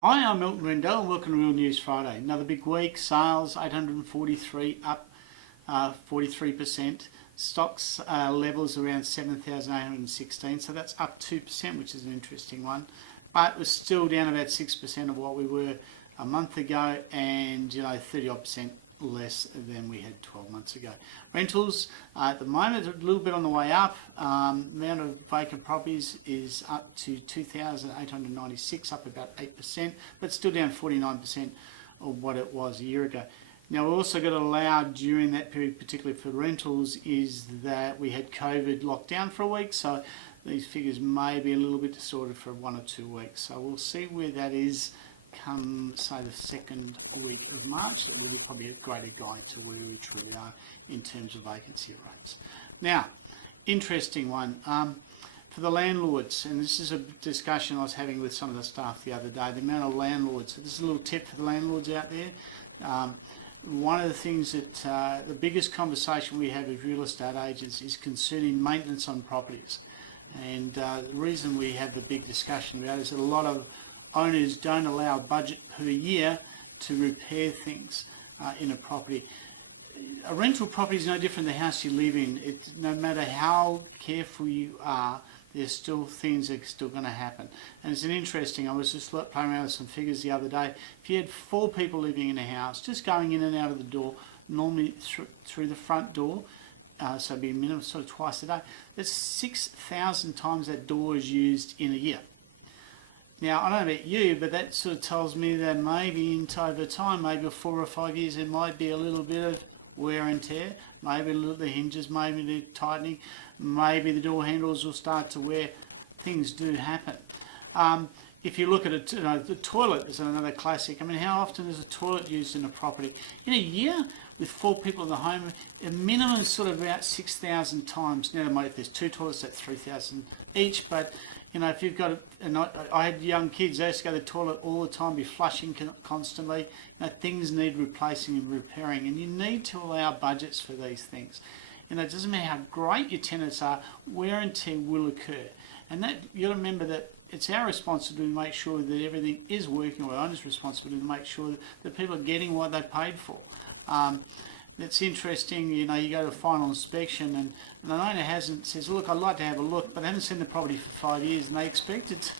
Hi, I'm Milton Rendell and welcome to Real News Friday. Another big week, sales 843 up 43%. Stocks levels around 7,816, so that's up 2%, which is an interesting one. But we're still down about 6% of what we were a month ago, and 30% less than we had 12 months ago. Rentals at the moment are a little bit on the way up. Amount of vacant properties is up to 2,896, up about 8%, but still down 49% of what it was a year ago. Now, we also got allowed during that period, particularly for rentals, is that we had COVID lockdown for a week, so these figures may be a little bit distorted for 1 or 2 weeks. So we'll see where that is come, say, the second week of March. That will be probably a greater guide to where we truly are in terms of vacancy rates. Now, interesting one. For the landlords, and this is a discussion I was having with some of the staff the other day, the amount of landlords. So this is a little tip for the landlords out there. One of the things that the biggest conversation we have with real estate agents is concerning maintenance on properties. And the reason we have the big discussion about it is that a lot of owners don't allow a budget per year to repair things in a property. A rental property is no different than the house you live in. No matter how careful you are, there's still things that are still going to happen. And it's an interesting, I was just playing around with some figures the other day. If you had 4 people living in a house, just going in and out of the door, normally through the front door, so it'd be a minimum sort of twice a day, that's 6,000 times that door is used in a year. Now, I don't know about you, but that sort of tells me that maybe over time, maybe 4 or 5 years, there might be a little bit of wear and tear. Maybe the hinges, maybe the tightening, maybe the door handles will start to wear. Things do happen. If you look at it, the toilet is another classic. I mean, how often is a toilet used in a property? In a year, with 4 people in the home, a minimum is sort of about 6,000 times. Now, if there's 2 toilets, that's 3,000 each, but if you've got, I had young kids, they used to go to the toilet all the time, be flushing constantly. Things need replacing and repairing, and you need to allow budgets for these things. It doesn't matter how great your tenants are, wear and tear will occur. And that you got to remember that it's our responsibility to make sure that everything is working, or our owner's responsibility to make sure that people are getting what they paid for. It's interesting, you go to a final inspection and the owner says, look, I'd like to have a look, but they haven't seen the property for 5 years, and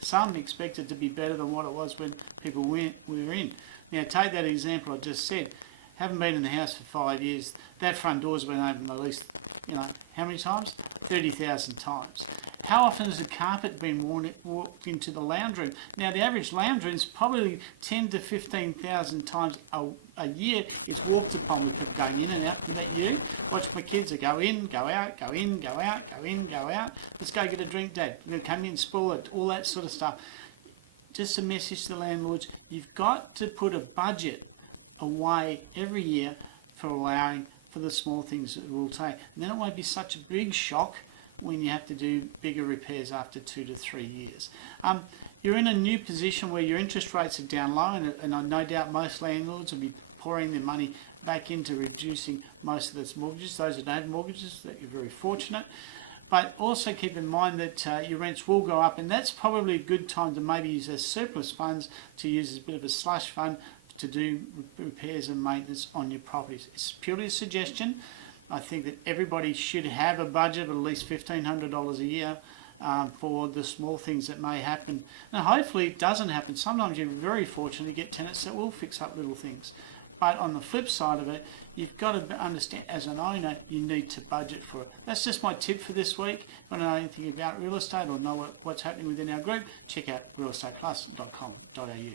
some expect it to be better than what it was when people were in. Now, take that example I just said. Haven't been in the house for 5 years. That front door's been open at least, how many times? 30,000 times. How often has the carpet been walked into the lounge room? Now, the average lounge room is probably 10 to 15,000 times a year. It's walked upon with people going in and out. Is that you? Watch my kids that go in, go out, go in, go out, go in, go out. Let's go get a drink, Dad. We're going to come in, spoil it, all that sort of stuff. Just a message to the landlords. You've got to put a budget away every year for allowing for the small things that it will take. And then it won't be such a big shock when you have to do bigger repairs after 2 to 3 years. You're in a new position where your interest rates are down low, and I no doubt most landlords will be pouring their money back into reducing most of those mortgages. Those that don't have mortgages, that you're very fortunate. But also keep in mind that your rents will go up, and that's probably a good time to maybe use those surplus funds to use as a bit of a slush fund to do repairs and maintenance on your properties. It's purely a suggestion. I think that everybody should have a budget of at least $1,500 a year for the small things that may happen. Now, hopefully it doesn't happen. Sometimes you're very fortunate to get tenants that will fix up little things. But on the flip side of it, you've got to understand, as an owner, you need to budget for it. That's just my tip for this week. If you want to know anything about real estate or know what's happening within our group, check out realestateplus.com.au.